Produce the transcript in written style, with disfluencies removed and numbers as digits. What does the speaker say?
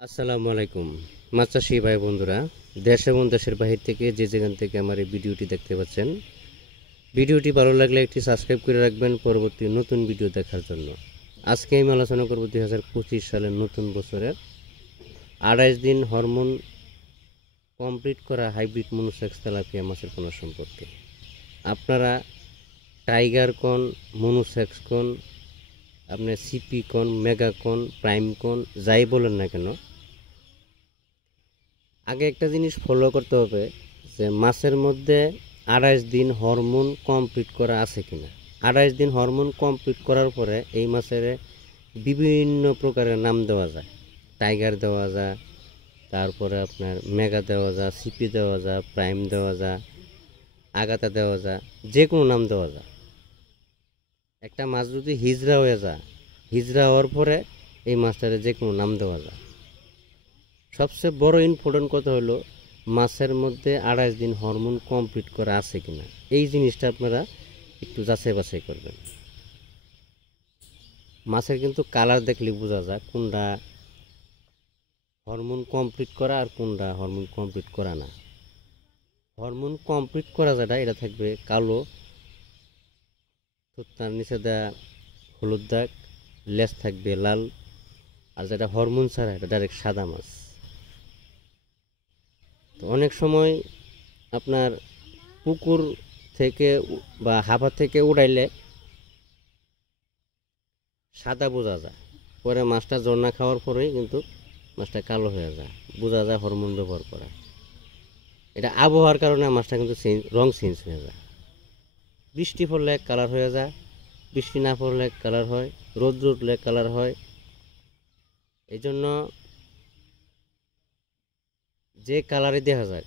আসসালামু আলাইকুম মাছ চাষি ভাই বন্ধুরা, দেশ এবং দেশের বাহির থেকে যে যেখান থেকে আমার এই ভিডিওটি দেখতে পাচ্ছেন, ভিডিওটি ভালো লাগলে একটি সাবস্ক্রাইব করে রাখবেন পরবর্তী নতুন ভিডিও দেখার জন্য। আজকে আমি আলোচনা করব 2025 সালের নতুন বছরের 28 দিন হরমোন কমপ্লিট করা হাইব্রিড মনোসেক্স তেলাপিয়া মাছের পোনা সম্পর্কে। আপনারা টাইগার কোন, মনোসেক্স কোন, আপনি সিপি কোন, মেগা কোন, প্রাইম কোন, যাই বলেন না কেন, আগে একটা জিনিস ফলো করতে হবে যে মাছের মধ্যে 28 দিন হরমোন কমপ্লিট করা আছে কিনা। 28 দিন হরমোন কমপ্লিট করার পরে এই মাছের বিভিন্ন প্রকারের নাম দেওয়া যায়। টাইগার দেওয়া যায়, তারপরে আপনার মেগা দেওয়া যায়, সিপি দেওয়া যায়, প্রাইম দেওয়া যায়, আগাতা দেওয়া যায়, যে কোনো নাম দেওয়া যায়। একটা মাছ যদি হিজড়া হয়ে যায়, হিজড়া হওয়ার পরে এই মাছটার যে কোনো নাম দেওয়া যায়। সবচেয়ে বড় ইম্পর্টেন্ট কথা হলো মাছের মধ্যে 28 দিন হরমোন কমপ্লিট করা আছে কিনা, এই জিনিসটা আপনারা একটু যাচাই বাছাই করবেন। মাছের কিন্তু কালার দেখলে বোঝা যায় কোনটা হরমোন কমপ্লিট করা আর কোনটা হরমোন কমপ্লিট করা না। হরমোন কমপ্লিট করা যেটা, এটা থাকবে কালো, তার নিচে দেওয়া হলুদ দাগ, লেজ থাকবে লাল। আর যেটা হরমোন ছাড়া এটা ডাইরেক্ট সাদা মাছ। তো অনেক সময় আপনার পুকুর থেকে বা হাফা থেকে উড়াইলে সাদা বোঝা যায়, পরে মাছটা জন্না খাওয়ার পরেই কিন্তু মাছটা কালো হয়ে যায়, বোঝা যায় হরমোন ব্যবহার করা। এটা আবহাওয়ার কারণে মাছটা কিন্তু রং চেঞ্জ হয়ে যায়। বৃষ্টি পড়লে কালার হয়ে যায়, বৃষ্টি না পড়লে কালার হয়, রোদ উঠলে কালার হয়। এই জন্য যে কালারে দেখা যায়